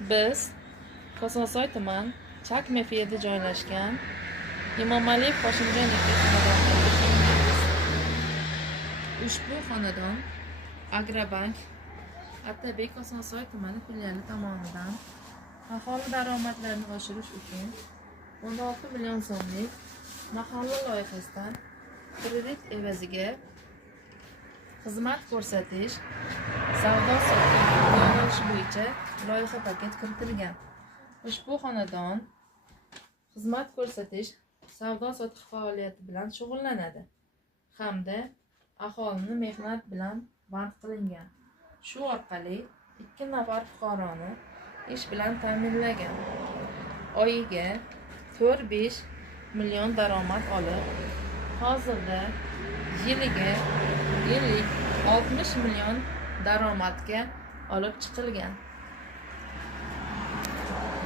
Biz Kosonsoy tuman Chakme fe'yida joylashgan Emomaliyev Hoshimjon aka xonadonida kelganmiz. Ushbu xonadon Agrobank Atabek Kosonsoy tumani filiali tomonidan aholi daromadlarini oshirish uchun 16 million so'mlik mahalla loyihasidan kredit evaziga xizmat ko'rsatish, savdo-sotiq yo'nalishi bo'yicha loyiha paket kiritilgan. Ushbu xonadon xizmat ko'rsatish, savdo-sotiq faoliyati bilan shug'ullanadi hamda aholini mehnat bilan band qilingan. Shu orqali 2 nafar fuqaroni ish bilan ta'minlagan. Oyiga 4-5 million daromad olib, hozirda yiliga 50-60 million daromadga olib chiqilgan.